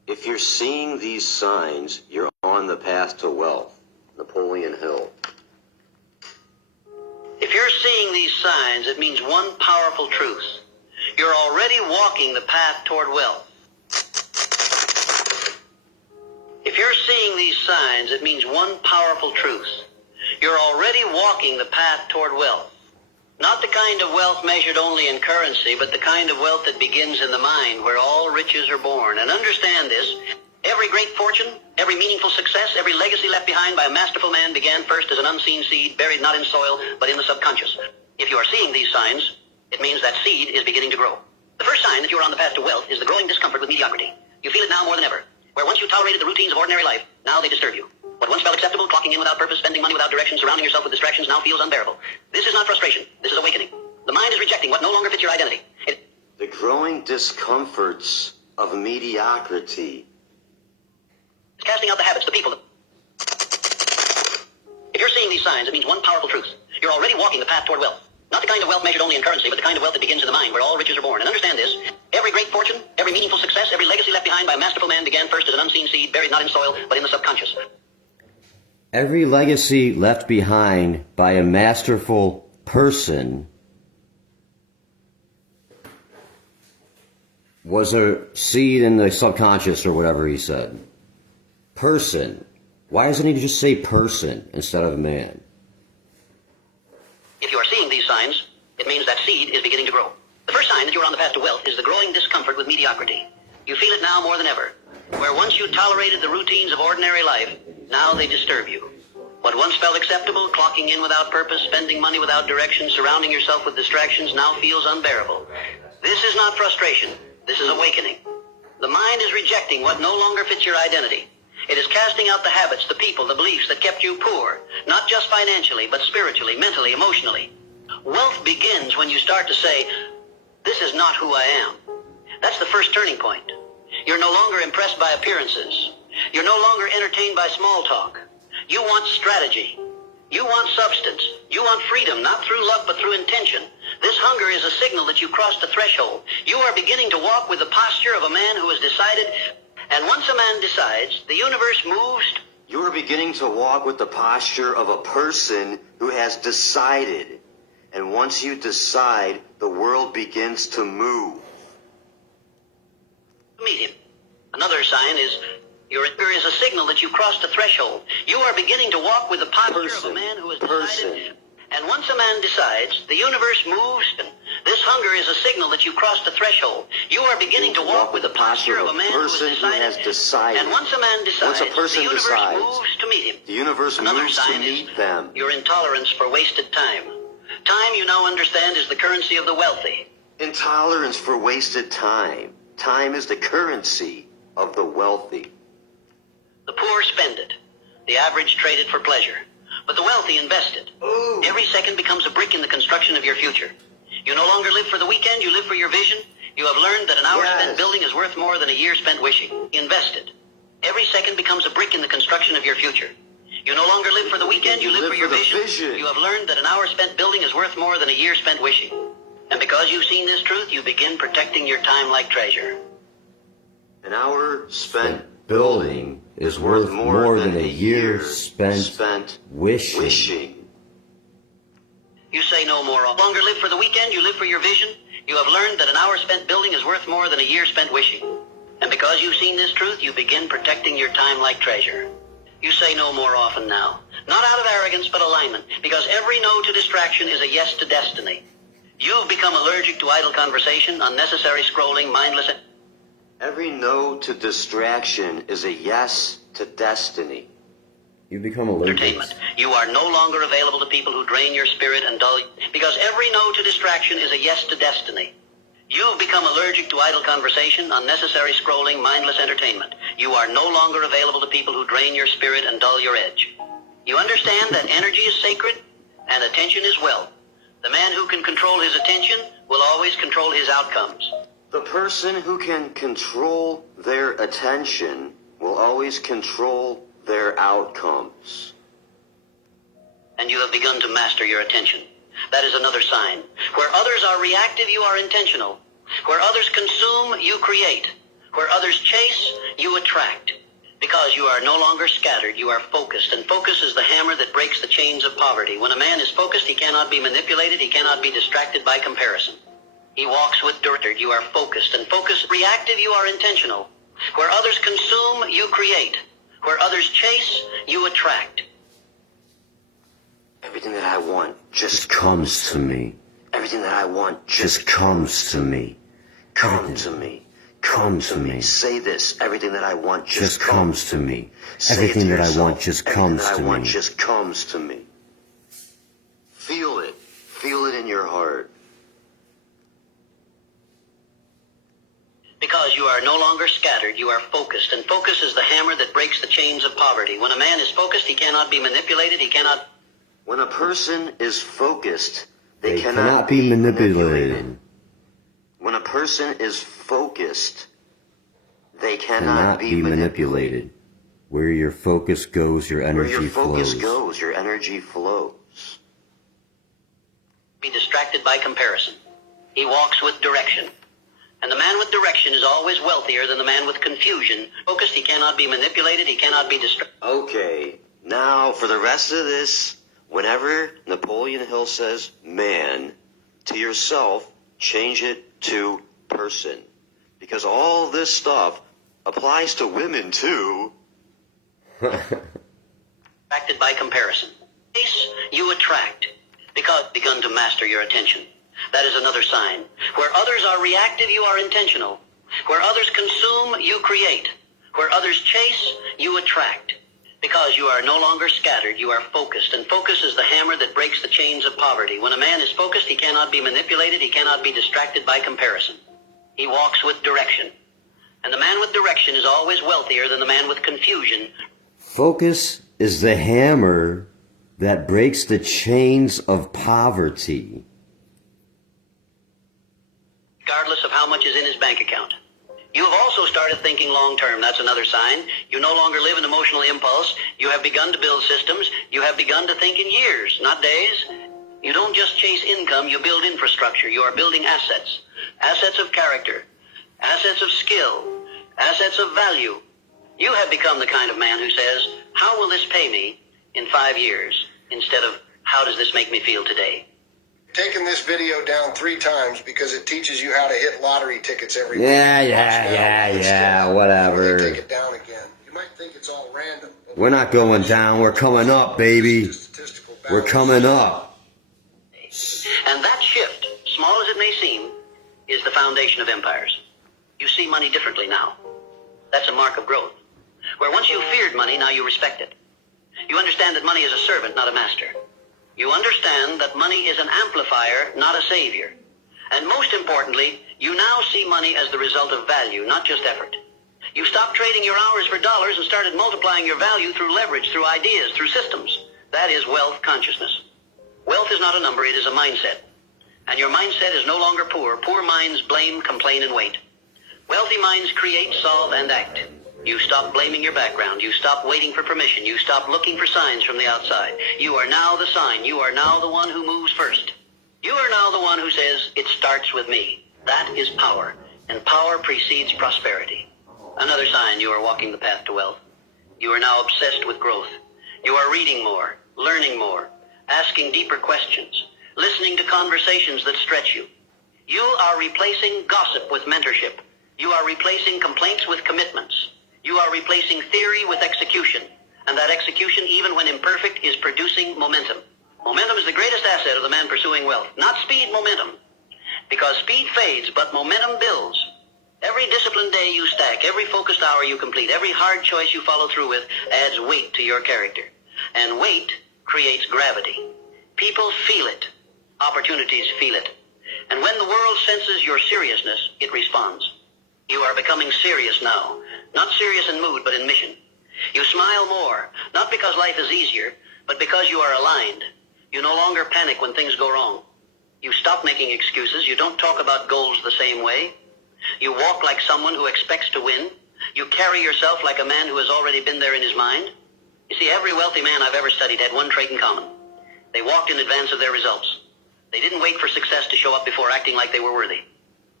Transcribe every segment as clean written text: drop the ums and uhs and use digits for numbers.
If you're seeing these signs, you're on the path to wealth. Napoleon Hill. If you're seeing these signs, it means one powerful truth. You're already walking the path toward wealth. If you're seeing these signs, it means one powerful truth. You're already walking the path toward wealth. Not the kind of wealth measured only in currency, but the kind of wealth that begins in the mind, where all riches are born. And understand this, every great fortune, every meaningful success, every legacy left behind by a masterful man began first as an unseen seed, buried not in soil, but in the subconscious. If you are seeing these signs, it means that seed is beginning to grow. The first sign that you are on the path to wealth is the growing discomfort with mediocrity. You feel it now more than ever. Where once you tolerated the routines of ordinary life, now they disturb you. What once felt acceptable, clocking in without purpose, spending money without direction, surrounding yourself with distractions, now feels unbearable. This is not frustration. This is awakening. The mind is rejecting what no longer fits your identity. The growing discomforts of mediocrity. It's casting out the habits, the people. If you're seeing these signs, it means one powerful truth. You're already walking the path toward wealth. Not the kind of wealth measured only in currency, but the kind of wealth that begins in the mind, where all riches are born. And understand this, every great fortune, every meaningful success, every legacy left behind by a masterful man began first as an unseen seed, buried not in soil, but in the subconscious. Every legacy left behind by a masterful person was a seed in the subconscious, or whatever he said. Person. Why doesn't he just say person instead of man? If you are seeing these signs, it means that seed is beginning to grow. The first sign that you're on the path to wealth is the growing discomfort with mediocrity. You feel it now more than ever. Where once you tolerated the routines of ordinary life, now they disturb you. What once felt acceptable, clocking in without purpose, spending money without direction, surrounding yourself with distractions, now feels unbearable. This is not frustration. This is awakening. The mind is rejecting what no longer fits your identity. It is casting out the habits, the people, the beliefs that kept you poor, not just financially, but spiritually, mentally, emotionally. Wealth begins when you start to say, this is not who I am. That's the first turning point. You're no longer impressed by appearances. You're no longer entertained by small talk. You want strategy. You want substance. You want freedom, not through luck, but through intention. This hunger is a signal that you crossed the threshold. You are beginning to walk with the posture of a man who has decided. And once a man decides, the universe moves. You are beginning to walk with the posture of a person who has decided. And once you decide, the world begins to move. Meet him. Another sign is your anger is a signal that you crossed the threshold. You are beginning to walk with the posture of a man who has decided. And once a man decides, the universe moves. This hunger is a signal that you crossed the threshold. You are beginning to walk with the posture of a man who has decided. And once a man decides, the universe moves to meet him. The universe moves to meet them. Your intolerance for wasted time. Time, you now understand, is the currency of the wealthy. Intolerance for wasted time. Time is the currency of the wealthy. The poor spend it. The average trade it for pleasure. But the wealthy invest it. Ooh. Every second becomes a brick in the construction of your future. You no longer live for the weekend, you live for your vision. You have learned that an hour spent building is worth more than a year spent wishing. Invest it. Every second becomes a brick in the construction of your future. You no longer live for the weekend, you live for your vision. You have learned that an hour spent building is worth more than a year spent wishing. And because you've seen this truth, you begin protecting your time like treasure. An hour spent building is worth more than a year spent wishing. You say no more. No longer live for the weekend, you live for your vision. You have learned that an hour spent building is worth more than a year spent wishing. And because you've seen this truth, you begin protecting your time like treasure. You say no more often now. Not out of arrogance, but alignment. Because every no to distraction is a yes to destiny. You've become allergic to idle conversation, unnecessary scrolling, mindless. Every no to distraction is a yes to destiny. You become allergic. Entertainment. You are no longer available to people who drain your spirit and dull you. Because every no to distraction is a yes to destiny. You've become allergic to idle conversation, unnecessary scrolling, mindless entertainment. You are no longer available to people who drain your spirit and dull your edge. You understand that energy is sacred and attention is wealth. The man who can control his attention will always control his outcomes. The person who can control their attention will always control their outcomes. And you have begun to master your attention. That is another sign. Where others are reactive, you are intentional. Where others consume, you create. Where others chase, you attract. Because you are no longer scattered, you are focused. And focus is the hammer that breaks the chains of poverty. When a man is focused, he cannot be manipulated, he cannot be distracted by comparison. He walks with direction. You are focused. And focus reactive, you are intentional. Where others consume, you create. Where others chase, you attract. Everything that I want just comes to me. Everything that I want just comes to me. Come to me. Come to me. Say this. Everything that I want just comes to me. Everything that I want just comes to me. Everything that I want just comes to me. Feel it. Feel it in your heart. Because you are no longer scattered, you are focused. And focus is the hammer that breaks the chains of poverty. When a man is focused, he cannot be manipulated, he cannot... When a person is focused, they cannot be manipulated. When a person is focused, they cannot be manipulated. Where your focus goes, your energy flows. Where your focus goes, your energy flows. Be distracted by comparison. He walks with direction. And the man with direction is always wealthier than the man with confusion. Focused, he cannot be manipulated, he cannot be distracted. Okay, now for the rest of this, whenever Napoleon Hill says man, to yourself, change it to person. Because all this stuff applies to women too. Attracted by comparison. You attract. Because you've begun to master your attention. That is another sign. Where others are reactive, you are intentional. Where others consume, you create. Where others chase, you attract. Because you are no longer scattered, you are focused. And focus is the hammer that breaks the chains of poverty. When a man is focused, he cannot be manipulated, he cannot be distracted by comparison. He walks with direction. And the man with direction is always wealthier than the man with confusion. Focus is the hammer that breaks the chains of poverty. Regardless of how much is in his bank account. You have also started thinking long term. That's another sign. You no longer live in emotional impulse. You have begun to build systems. You have begun to think in years, not days. You don't just chase income, you build infrastructure. You are building assets. Assets of character. Assets of skill. Assets of value. You have become the kind of man who says, how will this pay me in 5 years? Instead of, how does this make me feel today? Taking this video down 3 times because it teaches you how to hit lottery tickets every week. Whatever. Take it down again. You might think it's all random. We're not going down. We're coming up, baby. We're coming up. And that shift, small as it may seem, is the foundation of empires. You see money differently now. That's a mark of growth. Where once you feared money, now you respect it. You understand that money is a servant, not a master. You understand that money is an amplifier, not a savior. And most importantly, you now see money as the result of value, not just effort. You stopped trading your hours for dollars and started multiplying your value through leverage, through ideas, through systems. That is wealth consciousness. Wealth is not a number, it is a mindset. And your mindset is no longer poor. Poor minds blame, complain, and wait. Wealthy minds create, solve, and act. You stop blaming your background. You stop waiting for permission. You stop looking for signs from the outside. You are now the sign. You are now the one who moves first. You are now the one who says, it starts with me. That is power. And power precedes prosperity. Another sign you are walking the path to wealth. You are now obsessed with growth. You are reading more, learning more, asking deeper questions, listening to conversations that stretch you. You are replacing gossip with mentorship. You are replacing complaints with commitments. You are replacing theory with execution. And that execution, even when imperfect, is producing momentum. Momentum is the greatest asset of the man pursuing wealth. Not speed, momentum. Because speed fades, but momentum builds. Every disciplined day you stack, every focused hour you complete, every hard choice you follow through with adds weight to your character. And weight creates gravity. People feel it. Opportunities feel it. And when the world senses your seriousness, it responds. You are becoming serious now. Not serious in mood, but in mission. You smile more, not because life is easier, but because you are aligned. You no longer panic when things go wrong. You stop making excuses. You don't talk about goals the same way. You walk like someone who expects to win. You carry yourself like a man who has already been there in his mind. You see, every wealthy man I've ever studied had one trait in common. They walked in advance of their results. They didn't wait for success to show up before acting like they were worthy.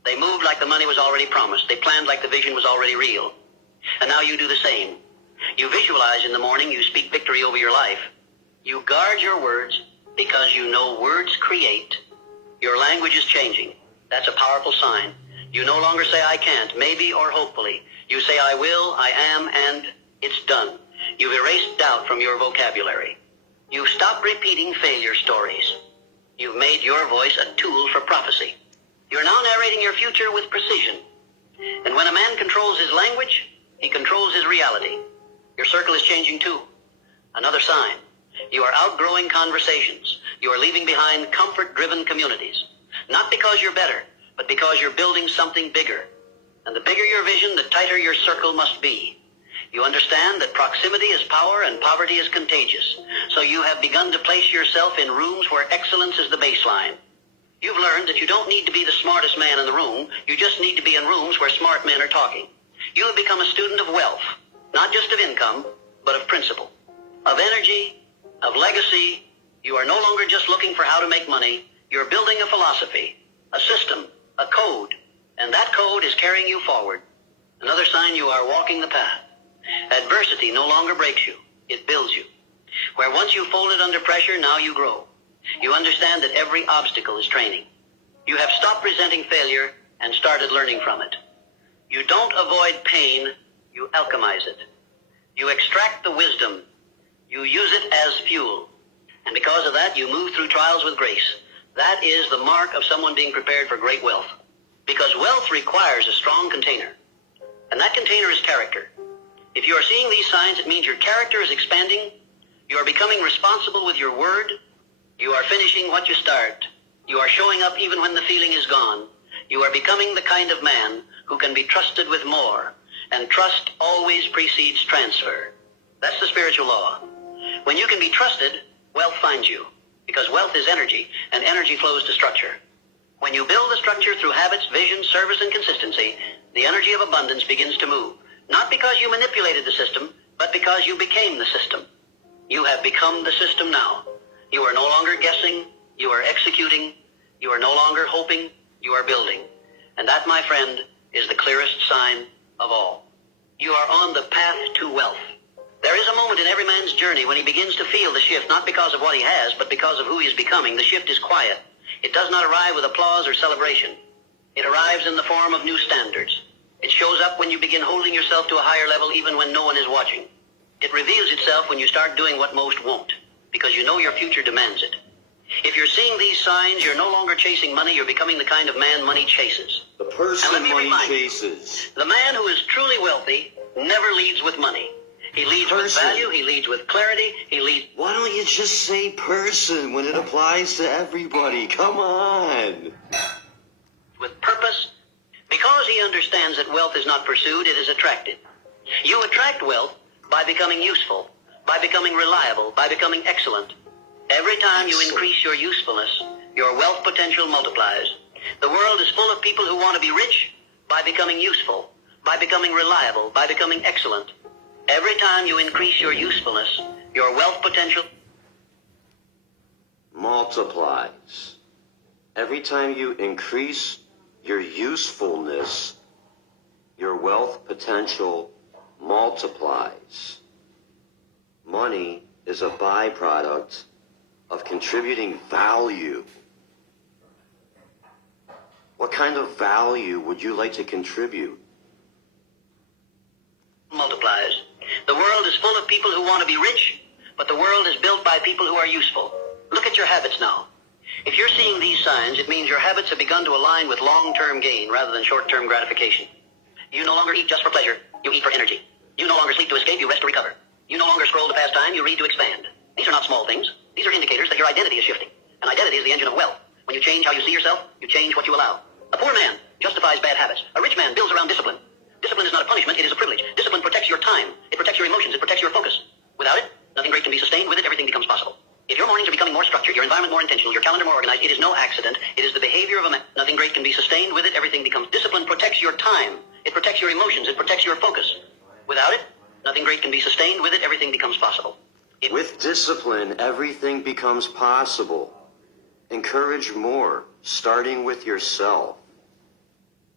They moved like the money was already promised. They planned like the vision was already real. And now you do the same. You visualize in the morning, you speak victory over your life. You guard your words because you know words create. Your language is changing. That's a powerful sign. You no longer say I can't, maybe or hopefully. You say I will, I am, and it's done. You've erased doubt from your vocabulary. You've stopped repeating failure stories. You've made your voice a tool for prophecy. You're now narrating your future with precision. And when a man controls his language, he controls his reality. Your circle is changing too. Another sign. You are outgrowing conversations. You are leaving behind comfort-driven communities. Not because you're better, but because you're building something bigger. And the bigger your vision, the tighter your circle must be. You understand that proximity is power and poverty is contagious. So you have begun to place yourself in rooms where excellence is the baseline. You've learned that you don't need to be the smartest man in the room. You just need to be in rooms where smart men are talking. You have become a student of wealth, not just of income, but of principle, of energy, of legacy. You are no longer just looking for how to make money. You're building a philosophy, a system, a code, and that code is carrying you forward. Another sign you are walking the path. Adversity no longer breaks you. It builds you. Where once you folded under pressure, now you grow. You understand that every obstacle is training. You have stopped resenting failure and started learning from it. You don't avoid pain, you alchemize it. You extract the wisdom. You use it as fuel. And because of that, you move through trials with grace. That is the mark of someone being prepared for great wealth. Because wealth requires a strong container. And that container is character. If you are seeing these signs, it means your character is expanding. You are becoming responsible with your word. You are finishing what you start. You are showing up even when the feeling is gone. You are becoming the kind of man who can be trusted with more. And trust always precedes transfer. That's the spiritual law. When you can be trusted, wealth finds you. Because wealth is energy, and energy flows to structure. When you build the structure through habits, vision, service, and consistency, the energy of abundance begins to move. Not because you manipulated the system, but because you became the system. You have become the system now. You are no longer guessing. You are executing. You are no longer hoping. You are building. And that, my friend, is the clearest sign of all. You are on the path to wealth. There is a moment in every man's journey when he begins to feel the shift, not because of what he has, but because of who he is becoming. The shift is quiet. It does not arrive with applause or celebration. It arrives in the form of new standards. It shows up when you begin holding yourself to a higher level even when no one is watching. It reveals itself when you start doing what most won't, because you know your future demands it. If you're seeing these signs, you're no longer chasing money, you're becoming the kind of man money chases. The person money chases. The man who is truly wealthy never leads with money. He leads with value, he leads with clarity, he leads... Why don't you just say person when it applies to everybody? Come on. with purpose. Because he understands that wealth is not pursued, it is attracted. You attract wealth by becoming useful, by becoming reliable, by becoming excellent. Every time you increase your usefulness, your wealth potential multiplies. The world is full of people who want to be rich by becoming useful, by becoming reliable, by becoming excellent. Every time you increase your usefulness, your wealth potential multiplies. Every time you increase your usefulness, your wealth potential multiplies. Money is a byproduct of contributing value. What kind of value would you like to contribute? multiplies. The world is full of people who want to be rich, but the world is built by people who are useful. Look at your habits now. If you're seeing these signs, it means your habits have begun to align with long-term gain rather than short-term gratification. You no longer eat just for pleasure, you eat for energy. You no longer sleep to escape, you rest to recover. You no longer scroll to pass time, you read to expand. These are not small things. These are indicators that your identity is shifting. And identity is the engine of wealth. When you change how you see yourself, you change what you allow. A poor man justifies bad habits. A rich man builds around discipline. Discipline is not a punishment, it is a privilege. Discipline protects your time. It protects your emotions. It protects your focus. Without it, nothing great can be sustained. With it, everything becomes possible. If your mornings are becoming more structured, your environment more intentional, your calendar more organized, it is no accident. It is the behavior of a man. Nothing great can be sustained. With it, everything becomes. Discipline protects your time. It protects your emotions. It protects your focus. Without it, nothing great can be sustained. With it, everything becomes possible. With discipline, everything becomes possible. Encourage more, starting with yourself.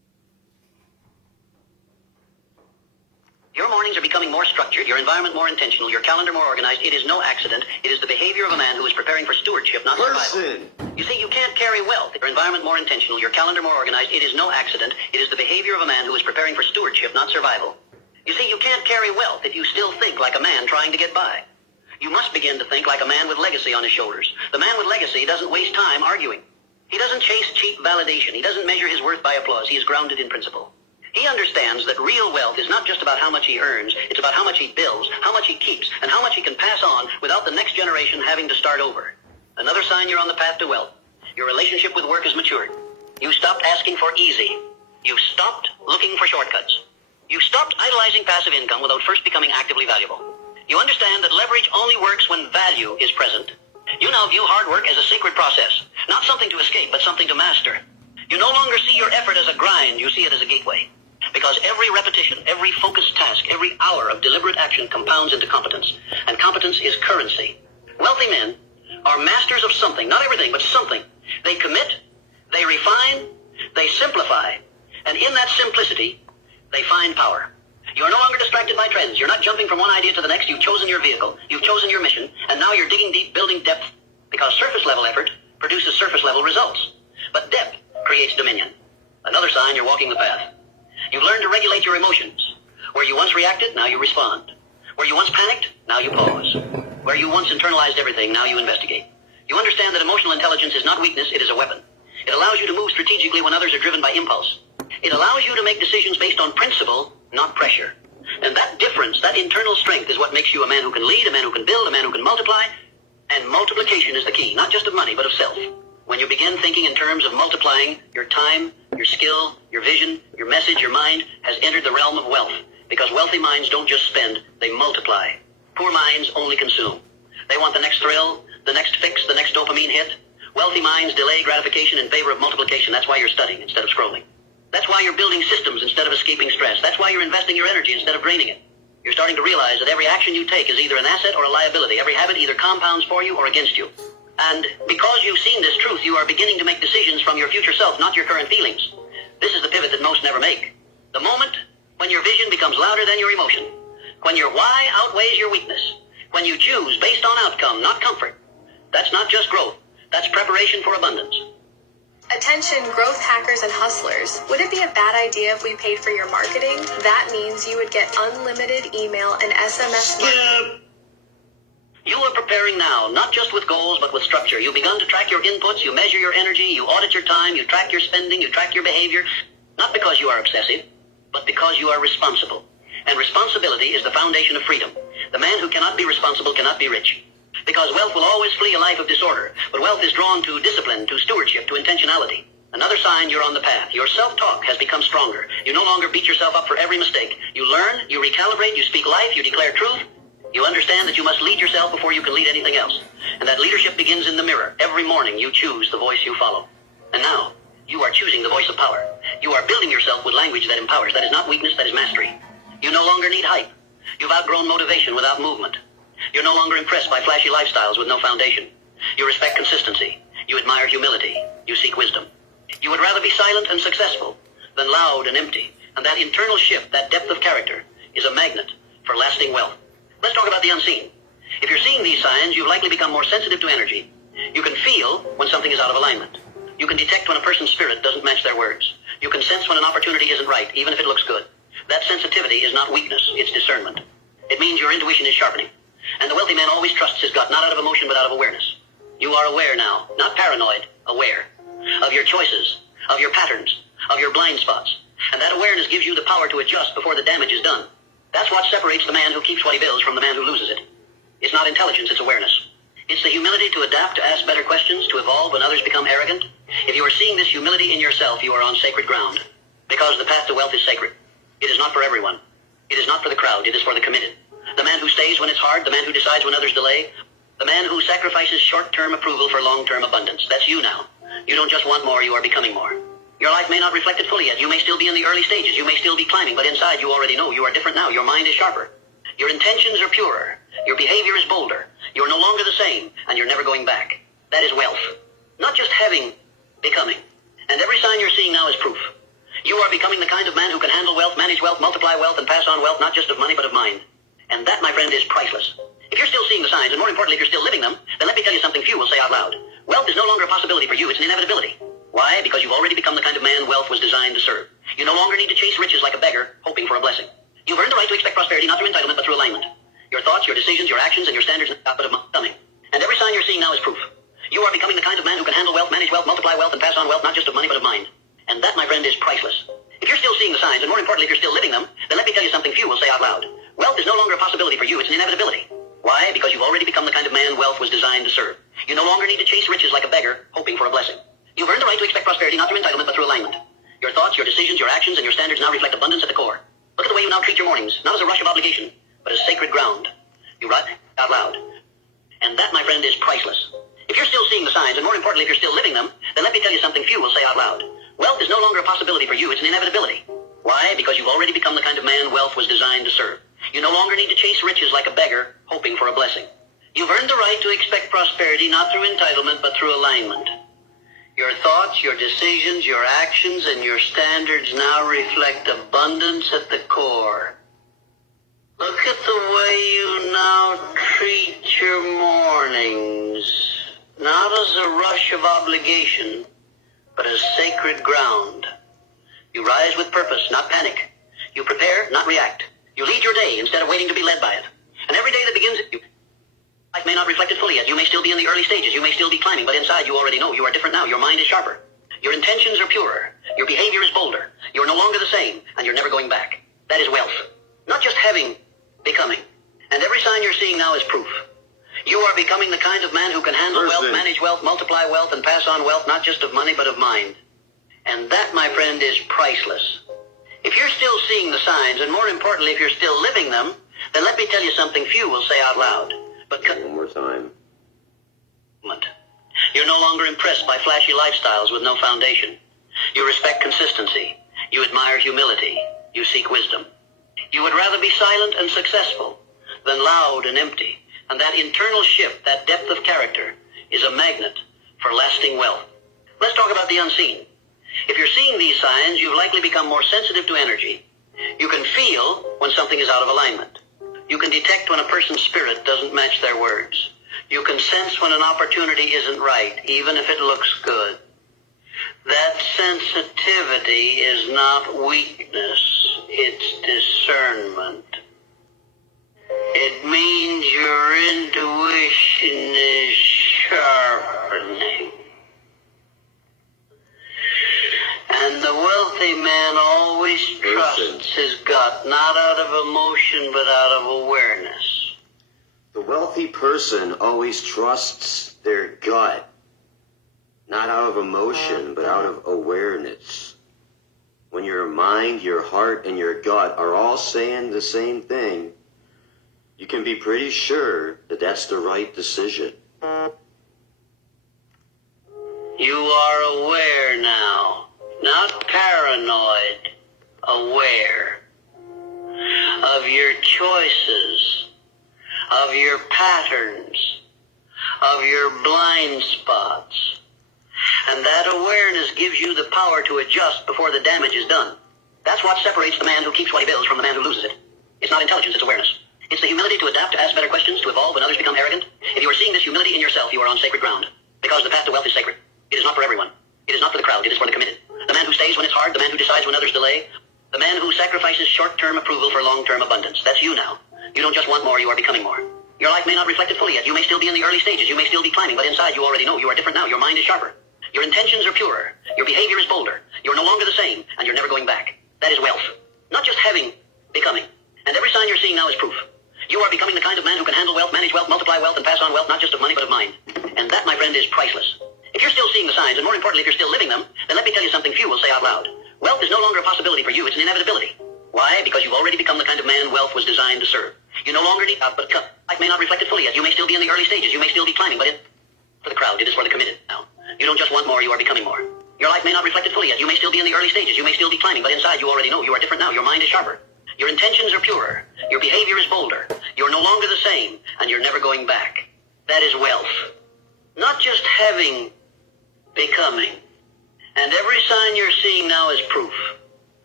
signs are becoming more structured, your environment more intentional, your calendar more organized, it is no accident. It is the behavior of a man who is preparing for stewardship, not survival. You see, you can't carry wealth. Your environment more intentional, your calendar more organized, it is no accident. It is the behavior of a man who is preparing for stewardship, not survival. You see, you can't carry wealth if you still think like a man trying to get by. You must begin to think like a man with legacy on his shoulders. The man with legacy doesn't waste time arguing. He doesn't chase cheap validation. He doesn't measure his worth by applause. He is grounded in principle. He understands that real wealth is not just about how much he earns. It's about how much he builds, how much he keeps, and how much he can pass on without the next generation having to start over. Another sign you're on the path to wealth. Your relationship with work has matured. You stopped asking for easy. You stopped looking for shortcuts. You stopped idolizing passive income without first becoming actively valuable. You understand that leverage only works when value is present. You now view hard work as a sacred process, not something to escape, but something to master. You no longer see your effort as a grind, you see it as a gateway. Because every repetition, every focused task, every hour of deliberate action compounds into competence. And competence is currency. Wealthy men are masters of something, not everything, but something. They commit, they refine, they simplify, and in that simplicity, they find power. You are no longer distracted by trends. You're not jumping from one idea to the next. You've chosen your vehicle. You've chosen your mission. And now you're digging deep, building depth. Because surface-level effort produces surface-level results. But depth creates dominion. Another sign you're walking the path. You've learned to regulate your emotions. Where you once reacted, now you respond. Where you once panicked, now you pause. Where you once internalized everything, now you investigate. You understand that emotional intelligence is not weakness, it is a weapon. It allows you to move strategically when others are driven by impulse. It allows you to make decisions based on principle, not pressure. And that difference, that internal strength is what makes you a man who can lead, a man who can build, a man who can multiply. And multiplication is the key, not just of money, but of self. When you begin thinking in terms of multiplying, your time, your skill, your vision, your message, your mind has entered the realm of wealth. Because wealthy minds don't just spend, they multiply. Poor minds only consume. They want the next thrill, the next fix, the next dopamine hit. Wealthy minds delay gratification in favor of multiplication. That's why you're studying instead of scrolling. That's why you're building systems instead of escaping stress. That's why you're investing your energy instead of draining it. You're starting to realize that every action you take is either an asset or a liability. Every habit either compounds for you or against you. And because you've seen this truth, you are beginning to make decisions from your future self, not your current feelings. This is the pivot that most never make. The moment when your vision becomes louder than your emotion. When your why outweighs your weakness. When you choose based on outcome, not comfort. That's not just growth. That's preparation for abundance. Attention growth hackers and hustlers. Would it be a bad idea if we paid for your marketing? That means you would get unlimited email and SMS marketing. You are preparing now, not just with goals, but with structure. You've begun to track your inputs, you measure your energy, you audit your time, you track your spending, you track your behavior, not because you are obsessive, but because you are responsible. And responsibility is the foundation of freedom. The man who cannot be responsible cannot be rich. Because wealth will always flee a life of disorder, but wealth is drawn to discipline, to stewardship, to intentionality. Another sign you're on the path. Your self-talk has become stronger. You no longer beat yourself up for every mistake. You learn, you recalibrate, you speak life, you declare truth. You understand that you must lead yourself before you can lead anything else. And that leadership begins in the mirror. Every morning you choose the voice you follow. And now, you are choosing the voice of power. You are building yourself with language that empowers. That is not weakness, that is mastery. You no longer need hype. You've outgrown motivation without movement. You're no longer impressed by flashy lifestyles with no foundation. You respect consistency. You admire humility. You seek wisdom. You would rather be silent and successful than loud and empty. And that internal shift, that depth of character, is a magnet for lasting wealth. Let's talk about the unseen. If you're seeing these signs, you've likely become more sensitive to energy. You can feel when something is out of alignment. You can detect when a person's spirit doesn't match their words. You can sense when an opportunity isn't right, even if it looks good. That sensitivity is not weakness, it's discernment. It means your intuition is sharpening. And the wealthy man always trusts his gut, not out of emotion, but out of awareness. You are aware now, not paranoid, aware of your choices, of your patterns, of your blind spots. And that awareness gives you the power to adjust before the damage is done. That's what separates the man who keeps what he builds from the man who loses it. It's not intelligence, it's awareness. It's the humility to adapt, to ask better questions, to evolve when others become arrogant. If you are seeing this humility in yourself, you are on sacred ground. Because the path to wealth is sacred. It is not for everyone. It is not for the crowd, it is for the committed. The man who stays when it's hard, the man who decides when others delay, the man who sacrifices short-term approval for long-term abundance. That's you now. You don't just want more, you are becoming more. Your life may not reflect it fully yet. You may still be in the early stages. You may still be climbing, but inside you already know you are different now. Your mind is sharper. Your intentions are purer. Your behavior is bolder. You're no longer the same, and you're never going back. That is wealth. Not just having, becoming. And every sign you're seeing now is proof. You are becoming the kind of man who can handle wealth, manage wealth, multiply wealth, and pass on wealth, not just of money, but of mind. And that, my friend, is priceless. If you're still seeing the signs, and more importantly, if you're still living them, then let me tell you something few will say out loud. Wealth is no longer a possibility for you, it's an inevitability. Why? Because you've already become the kind of man wealth was designed to serve. You no longer need to chase riches like a beggar, hoping for a blessing. You've earned the right to expect prosperity not through entitlement, but through alignment. Your thoughts, your decisions, your actions, and your standards are but of coming. And every sign you're seeing now is proof. You are becoming the kind of man who can handle wealth, manage wealth, multiply wealth, and pass on wealth, not just of money, but of mind. And that, my friend, is priceless. If you're still seeing the signs, and more importantly, if you're still living them, then let me tell you something few will say out loud. Wealth is no longer a possibility for you, it's an inevitability. Why? Because you've already become the kind of man wealth was designed to serve. You no longer need to chase riches like a beggar, hoping for a blessing. You've earned the right to expect prosperity not through entitlement, but through alignment. Your thoughts, your decisions, your actions, and your standards now reflect abundance at the core. Look at the way you now treat your mornings, not as a rush of obligation, but as sacred ground. You write out loud. And that, my friend, is priceless. If you're still seeing the signs, and more importantly, if you're still living them, then let me tell you something few will say out loud. Wealth is no longer a possibility for you, it's an inevitability. Why? Because you've already become the kind of man wealth was designed to serve. You no longer need to chase riches like a beggar, hoping for a blessing. You've earned the right to expect prosperity not through entitlement, but through alignment. Your thoughts, your decisions, your actions, and your standards now reflect abundance at the core. Look at the way you now treat your mornings, not as a rush of obligation, but as sacred ground. You rise with purpose, not panic. You prepare, not react. You lead your day instead of waiting to be led by it. And every day that begins, life may not reflect it fully yet. You may still be in the early stages. You may still be climbing, but inside you already know you are different now. Your mind is sharper. Your intentions are purer. Your behavior is bolder. You're no longer the same, and you're never going back. That is wealth. Not just having, becoming. And every sign you're seeing now is proof. You are becoming the kind of man who can handle wealth, manage wealth, multiply wealth, and pass on wealth, not just of money, but of mind. And that, my friend, is priceless. If you're still seeing the signs, and more importantly, if you're still living them, then let me tell you something few will say out loud. But One more time. You're no longer impressed by flashy lifestyles with no foundation. You respect consistency. You admire humility. You seek wisdom. You would rather be silent and successful than loud and empty. And that internal shift, that depth of character, is a magnet for lasting wealth. Let's talk about the unseen. If you're seeing these signs, you've likely become more sensitive to energy. You can feel when something is out of alignment. You can detect when a person's spirit doesn't match their words. You can sense when an opportunity isn't right, even if it looks good. That sensitivity is not weakness, it's discernment. It means your intuition is sharpening. And the wealthy man always trusts his gut, not out of emotion, but out of awareness. The wealthy person always trusts their gut, not out of emotion, but out of awareness. When your mind, your heart, and your gut are all saying the same thing, you can be pretty sure that that's the right decision. You are aware now, not paranoid, aware of your choices, of your patterns, of your blind spots. And that awareness gives you the power to adjust before the damage is done. That's what separates the man who keeps what he builds from the man who loses it. It's not intelligence, it's awareness. It's the humility to adapt, to ask better questions, to evolve when others become arrogant. If you are seeing this humility in yourself, you are on sacred ground. Because the path to wealth is sacred. It is not for everyone. It is not for the crowd. It is for the committed. The man who stays when it's hard, the man who decides when others delay, the man who sacrifices short-term approval for long-term abundance. That's you now. You don't just want more, you are becoming more. Your life may not reflect it fully yet. You may still be in the early stages. You may still be climbing, but inside you already know you are different now. Your mind is sharper. Your intentions are purer. Your behavior is bolder. You're no longer the same, and you're never going back. That is wealth. Not just having, becoming. And every sign you're seeing now is proof. You are becoming the kind of man who can handle wealth, manage wealth, multiply wealth, and pass on wealth, not just of money, but of mind. And that, my friend, is priceless. If you're still seeing the signs, and more importantly, if you're still living them, then let me tell you something few will say out loud. Wealth is no longer a possibility for you, it's an inevitability. Why? Because you've already become the kind of man wealth was designed to serve. You no longer need but life may not reflect it fully yet. You may still be in the early stages, you may still be climbing, but for the crowd, it is for the committed now. You don't just want more, you are becoming more. Your life may not reflect it fully yet. You may still be in the early stages, you may still be climbing, but inside you already know you are different now. Your mind is sharper. Your intentions are purer. Your behavior is bolder. You're no longer the same, and you're never going back. That is wealth. Not just having, becoming. And every sign you're seeing now is proof.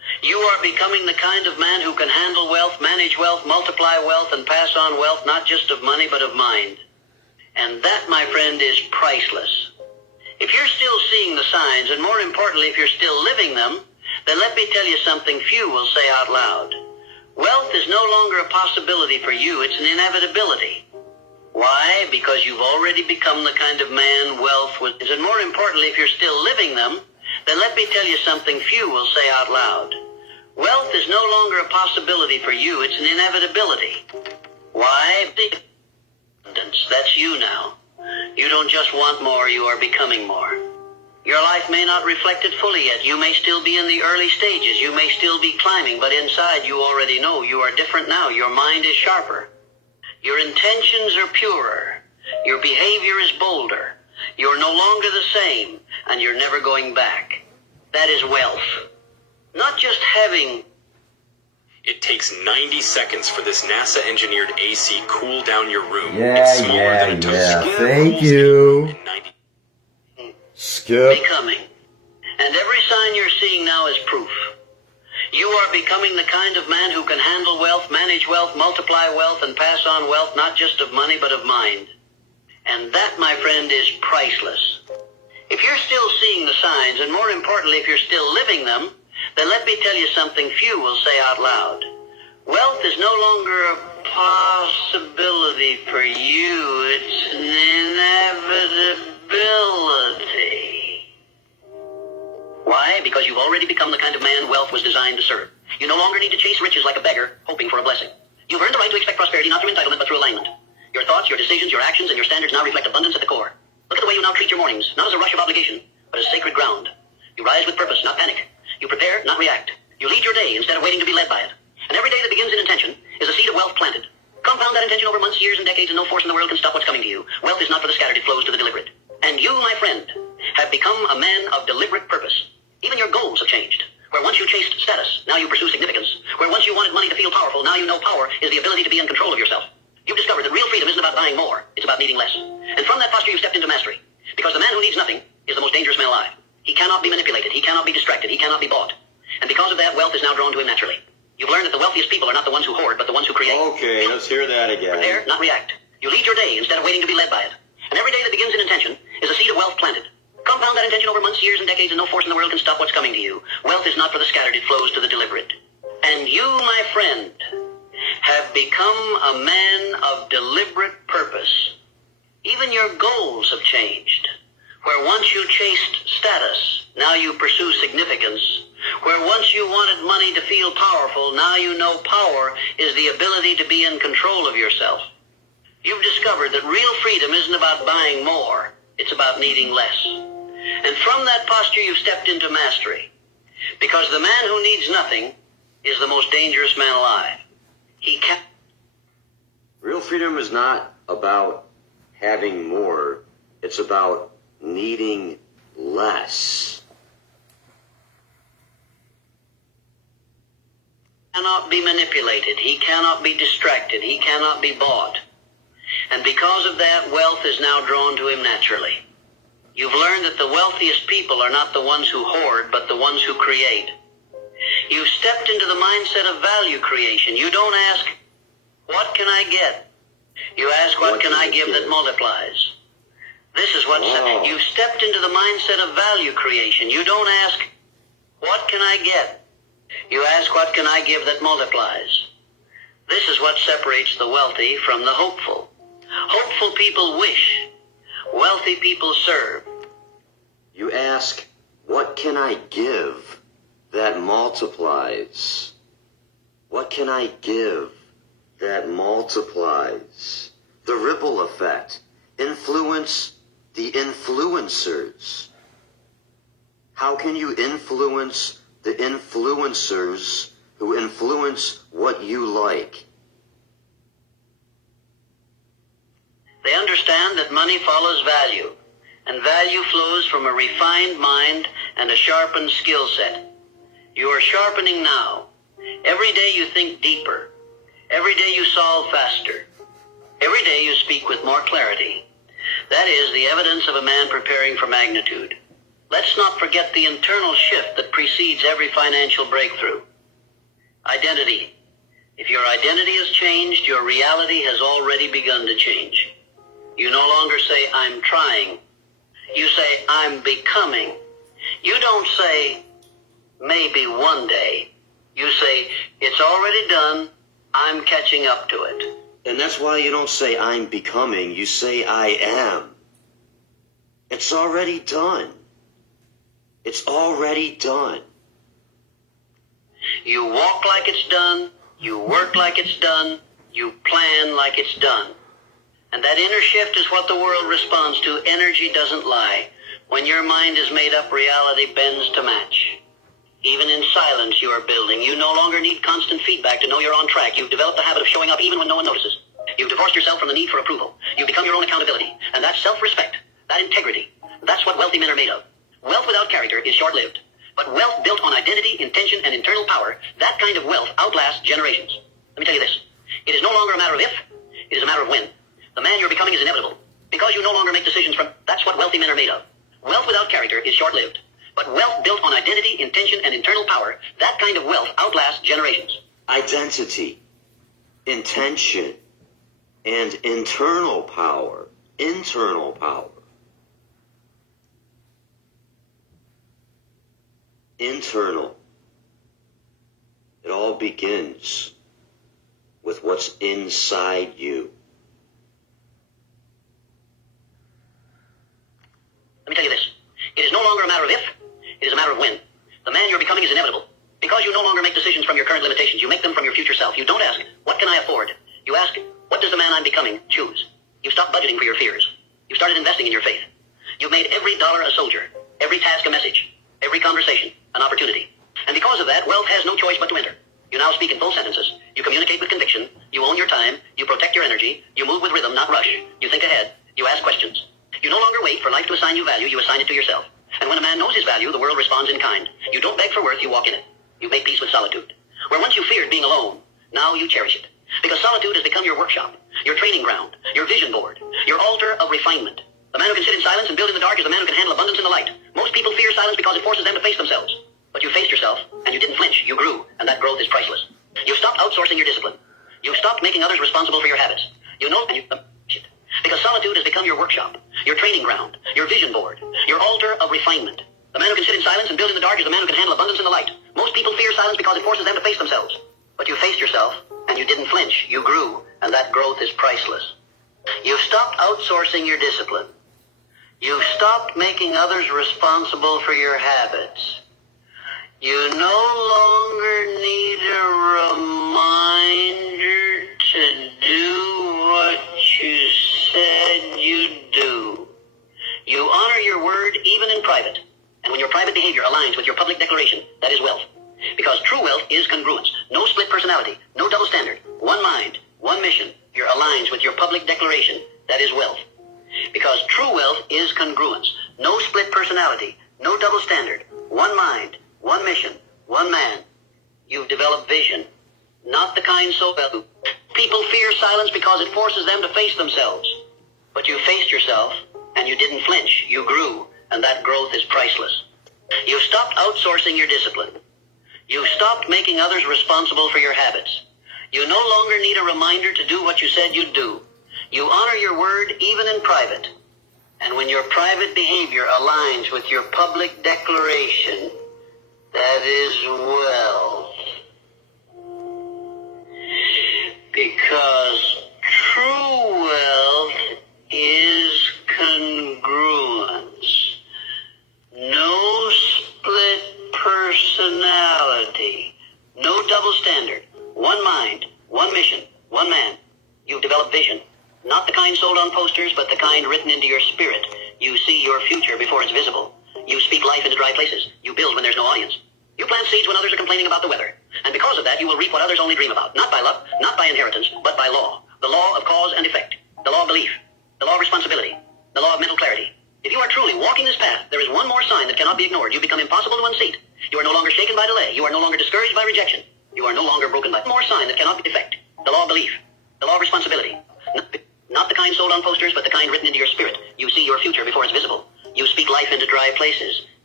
You are becoming the kind of man who can handle wealth, manage wealth, multiply wealth, and pass on wealth, not just of money, but of mind. And that, my friend, is priceless. If you're still seeing the signs, and more importantly, if you're still living them, then let me tell you something few will say out loud. Wealth is no longer a possibility for you, it's an inevitability. Why? Because you've already become the kind of man wealth was. And more importantly, if you're still living them, then let me tell you something few will say out loud. Wealth is no longer a possibility for you, it's an inevitability. Why? Abundance. That's you now. You don't just want more, you are becoming more. Your life may not reflect it fully yet. You may still be in the early stages. You may still be climbing, but inside you already know you are different now. Your mind is sharper. Your intentions are purer. Your behavior is bolder. You're no longer the same, and you're never going back. That is wealth. Not just having. It takes 90 seconds for this NASA-engineered AC cool down your room. It's smaller than a toaster. Thank you. In 90 Skip. Becoming. And every sign you're seeing now is proof. You are becoming the kind of man who can handle wealth, manage wealth, multiply wealth, and pass on wealth, not just of money, but of mind. And that, my friend, is priceless. If you're still seeing the signs, and more importantly, if you're still living them, then let me tell you something few will say out loud. Wealth is no longer a possibility for you, it's an inevitability. Why? Because you've already become the kind of man wealth was designed to serve. You no longer need to chase riches like a beggar, hoping for a blessing. You've earned the right to expect prosperity not through entitlement, but through alignment. Your thoughts, your decisions, your actions, and your standards now reflect abundance at the core. Look at the way you now treat your mornings, not as a rush of obligation, but as sacred ground. You rise with purpose, not panic. You prepare, not react. You lead your day instead of waiting to be led by it. And every day that begins in intention is a seed of wealth planted. Compound that intention over months, years, and decades, and no force in the world can stop what's coming to you. Wealth is not for the scattered, it flows to the deliberate. And you, my friend, have become a man of deliberate purpose. Even your goals have changed. Where once you chased status, now you pursue significance. Where once you wanted money to feel powerful, now you know power is the ability to be in control of yourself. You've discovered that real freedom isn't about buying more, it's about needing less. And from that posture you've stepped into mastery. Because the man who needs nothing is the most dangerous man alive. He cannot be manipulated, he cannot be distracted, he cannot be bought. And because of that, wealth is now drawn to him naturally. You've learned that the wealthiest people are not the ones who hoard, but the ones who create. Okay, let's hear that again. Prepare, not react. You lead your day instead of waiting to be led by it. And every day that begins in intention is a seed of wealth planted. Compound that intention over months, years, and decades, and no force in the world can stop what's coming to you. Wealth is not for the scattered, it flows to the deliberate. And you, my friend, have become a man of deliberate purpose. Even your goals have changed. Where once you chased status, now you pursue significance. Where once you wanted money to feel powerful, now you know power is the ability to be in control of yourself. You've discovered that real freedom isn't about buying more, it's about needing less. And from that posture you've stepped into mastery. Because the man who needs nothing is the most dangerous man alive. He can't. Real freedom is not about having more, it's about needing less. Cannot be manipulated. He cannot be distracted. He cannot be bought. And because of that, wealth is now drawn to him naturally. You've learned that the wealthiest people are not the ones who hoard, but the ones who create. You've stepped into the mindset of value creation. You don't ask, what can I get? You ask, what can I give that multiplies? This is what you've stepped into the mindset of value creation. You don't ask, what can I get? You ask, what can I give that multiplies? This is what separates the wealthy from the hopeful. Hopeful people wish. Wealthy people serve. You ask, what can I give that multiplies? What can I give that multiplies? The ripple effect. Influence the influencers. How can you influence the influencers who influence what you like? They understand that money follows value, and value flows from a refined mind and a sharpened skill set. You are sharpening now. Every day you think deeper. Every day you solve faster. Every day you speak with more clarity. That is the evidence of a man preparing for magnitude. Let's not forget the internal shift that precedes every financial breakthrough. Identity. If your identity has changed, your reality has already begun to change. You no longer say, I'm trying. You say, I'm becoming. You don't say, maybe one day. You say, it's already done. I'm catching up to it. And that's why you don't say, I'm becoming. You say, I am. It's already done. It's already done. You walk like it's done. You work like it's done. You plan like it's done. And that inner shift is what the world responds to. Energy doesn't lie. When your mind is made up, reality bends to match. Even in silence you are building. You no longer need constant feedback to know you're on track. You've developed the habit of showing up even when no one notices. You've divorced yourself from the need for approval. You've become your own accountability. And that self-respect, that integrity, that's what wealthy men are made of. Wealth without character is short-lived. But wealth built on identity, intention, and internal power, that kind of wealth outlasts generations. Let me tell you this. It is no longer a matter of if, it is a matter of when. The man you're becoming is inevitable. Because you no longer make decisions from, that's what wealthy men are made of. Wealth without character is short-lived. But wealth built on identity, intention, and internal power, that kind of wealth outlasts generations. Identity, intention, and internal power. Internal power. Internal. It all begins with what's inside you. Let me tell you this. It is no longer a matter of if, it is a matter of when. The man you're becoming is inevitable. Because you no longer make decisions from your current limitations, you make them from your future self. You don't ask, what can I afford? You ask, what does the man I'm becoming choose? You've stopped budgeting for your fears. You've started investing in your faith. You've made every dollar a soldier, every task a message, every conversation an opportunity. And because of that, wealth has no choice but to enter. You now speak in full sentences. You communicate with conviction. You own your time. You protect your energy. You move with rhythm, not rush. You think ahead. You ask questions. You no longer wait for life to assign you value. You assign it to yourself. And when a man knows his value, the world responds in kind. You don't beg for worth. You walk in it. You make peace with solitude. Where once you feared being alone, now you cherish it. Because solitude has become your workshop, your training ground, your vision board, your altar of refinement. The man who can sit in silence and build in the dark is the man who can handle abundance in the light. Most people fear silence because it forces them to face themselves. But you faced yourself, and you didn't flinch. You grew, and that growth is priceless. You've stopped outsourcing your discipline. You've stopped making others responsible for your habits. You know, and you... Because solitude has become your workshop, your training ground, your vision board, your altar of refinement. The man who can sit in silence and build in the dark is the man who can handle abundance in the light. Most people fear silence because it forces them to face themselves. But you faced yourself, and you didn't flinch. You grew, and that growth is priceless. You've stopped outsourcing your discipline. You've stopped making others responsible for your habits. You no longer need a reminder to do what you said you'd do. You honor your word even in private. And when your private behavior aligns with your public declaration, that is wealth. Because true wealth is congruence. No split personality, no double standard. One mind, one mission. Your aligns with your public declaration, that is wealth. Because true wealth is congruence. No split personality, no double standard. One mind, one mission, one man. You've developed vision. Not the kind so well. People fear silence because it forces them to face themselves. But you faced yourself, and you didn't flinch. You grew, and that growth is priceless. You've stopped outsourcing your discipline. You've stopped making others responsible for your habits. You no longer need a reminder to do what you said you'd do. You honor your word even in private. And when your private behavior aligns with your public declaration, that is wealth. Because true wealth is congruence. No split personality. No double standard. One mind, one mission, one man. You've developed vision. Not the kind sold on posters, but the kind written into your spirit. You see your future before it's visible. You speak life into dry places. You build when there's no audience. You plant seeds when others are complaining about the weather. And because of that, you will reap what others only dream about. Not by luck, not by inheritance, but by law. The law of cause and effect. The law of belief. The law of responsibility. The law of mental clarity. If you are truly walking this path, there is one more sign that cannot be ignored. You become impossible to unseat. You are no longer shaken by delay. You are no longer discouraged by rejection. You are no longer broken by more sign that cannot be defect. The law of belief. The law of responsibility. Not the kind sold on posters, but the kind written into your spirit. You see your future before it's visible. You speak life into dry places.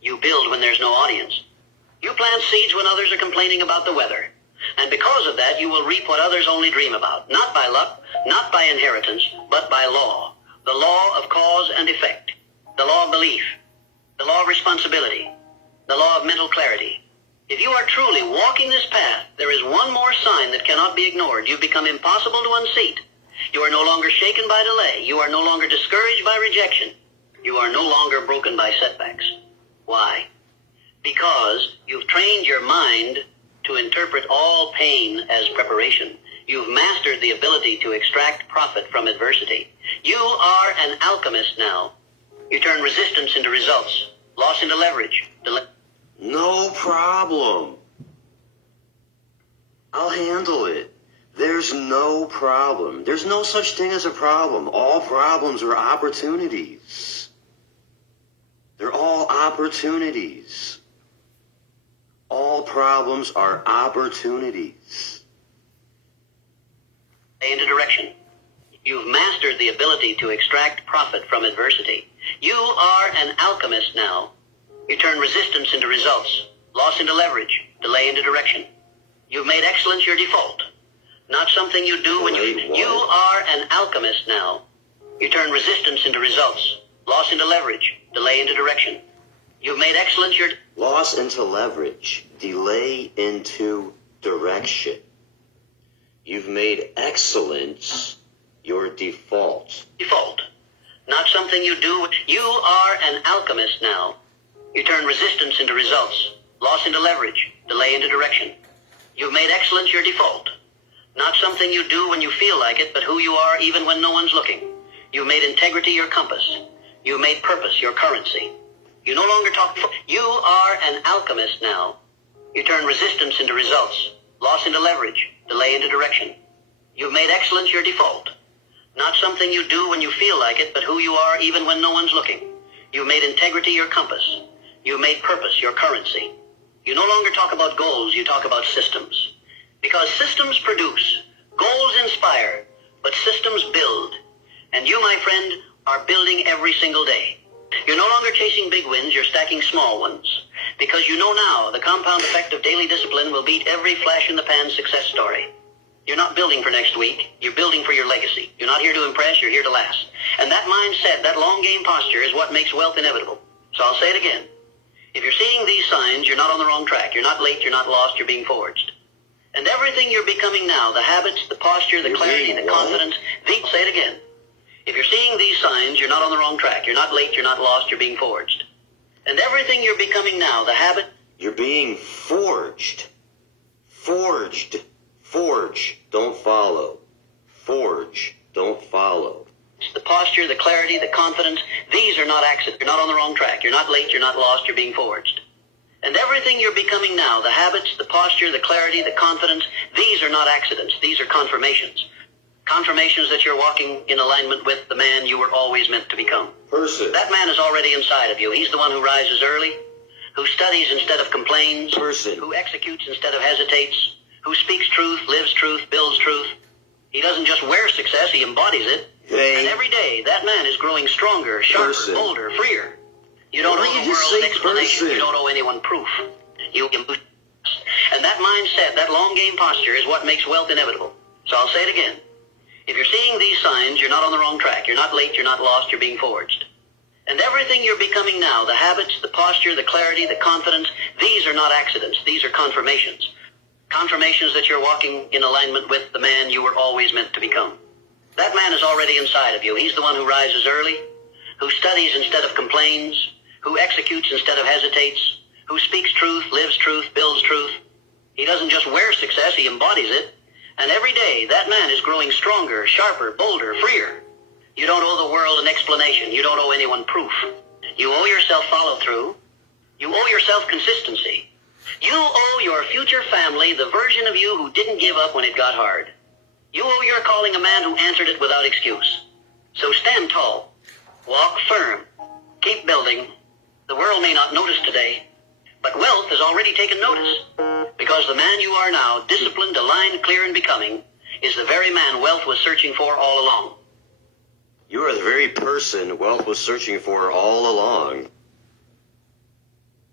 You build when there's no audience. You plant seeds when others are complaining about the weather. And because of that, you will reap what others only dream about. Not by luck, not by inheritance, but by law. The law of cause and effect. The law of belief. The law of responsibility. The law of mental clarity. If you are truly walking this path, there is one more sign that cannot be ignored. You become impossible to unseat. You are no longer shaken by delay. You are no longer discouraged by rejection. You are no longer broken by setbacks. Why? Because you've trained your mind to interpret all pain as preparation. You've mastered the ability to extract profit from adversity. You are an alchemist now. You turn resistance into results, loss into leverage. No problem. I'll handle it. There's no problem. There's no such thing as a problem. All problems are opportunities. They're all opportunities. All problems are opportunities. Into direction. You've mastered the ability to extract profit from adversity. You are an alchemist now. You turn resistance into results, loss into leverage, delay into direction. You've made excellence your default. Not something you do when you are an alchemist now. You turn resistance into results, loss into leverage, delay into direction. You've made excellence your loss into leverage, delay into direction. You've made excellence your default. Not something you do. You are an alchemist now. You turn resistance into results, loss into leverage, delay into direction. You've made excellence your default. Not something you do when you feel like it, but who you are even when no one's looking. You've made integrity your compass. You've made purpose your currency. You no longer talk. You are an alchemist now. You turn resistance into results, loss into leverage, delay into direction. You've made excellence your default. Not something you do when you feel like it, but who you are even when no one's looking. You've made integrity your compass. You've made purpose your currency. You no longer talk about goals, you talk about systems. Because systems produce, goals inspire, but systems build. And you, my friend, are building every single day. You're no longer chasing big wins, you're stacking small ones. Because you know now the compound effect of daily discipline will beat every flash-in-the-pan success story. You're not building for next week, you're building for your legacy. You're not here to impress, you're here to last. And that mindset, that long-game posture is what makes wealth inevitable. So I'll say it again. If you're seeing these signs, you're not on the wrong track. You're not late, you're not lost, you're being forged. And everything you're becoming now, the habits, the posture, the clarity, the confidence, say it again. If you're seeing these signs, you're not on the wrong track. You're not late, you're not lost, you're being forged. And everything you're becoming now, the habit... You're being forged. Forged. Forge, don't follow. Forge, don't follow. The posture, the clarity, the confidence, these are not accidents. You're not on the wrong track. You're not late, you're not lost, you're being forged. And everything you're becoming now, the habits, the posture, the clarity, the confidence, these are not accidents. These are confirmations. Confirmations that you're walking in alignment with the man you were always meant to become. Person. That man is already inside of you. He's the one who rises early, who studies instead of complains, Person. who executes instead of hesitates, who speaks truth, lives truth, builds truth. He doesn't just wear success, he embodies it. Hey. And every day, that man is growing stronger, sharper, Person. bolder, freer. You don't Why owe don't the you just world an say explanation. person? You don't owe anyone proof. You can. And that mindset, that long game posture is what makes wealth inevitable. So I'll say it again. If you're seeing these signs, you're not on the wrong track. You're not late, you're not lost, you're being forged. And everything you're becoming now, the habits, the posture, the clarity, the confidence, these are not accidents. These are confirmations. Confirmations that you're walking in alignment with the man you were always meant to become. That man is already inside of you. He's the one who rises early, who studies instead of complains, who executes instead of hesitates, who speaks truth, lives truth, builds truth. He doesn't just wear success, he embodies it. And every day, that man is growing stronger, sharper, bolder, freer. You don't owe the world an explanation. You don't owe anyone proof. You owe yourself follow-through. You owe yourself consistency. You owe your future family the version of you who didn't give up when it got hard. You owe your calling a man who answered it without excuse. So stand tall. Walk firm. Keep building. The world may not notice today, but wealth has already taken notice. Because the man you are now, disciplined, aligned, clear, and becoming, is the very man wealth was searching for all along. You are the very person wealth was searching for all along.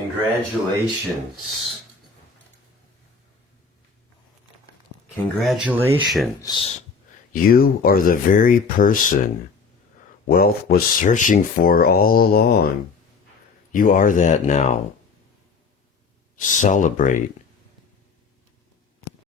Congratulations. Congratulations. You are the very person wealth was searching for all along. You are that now. Celebrate.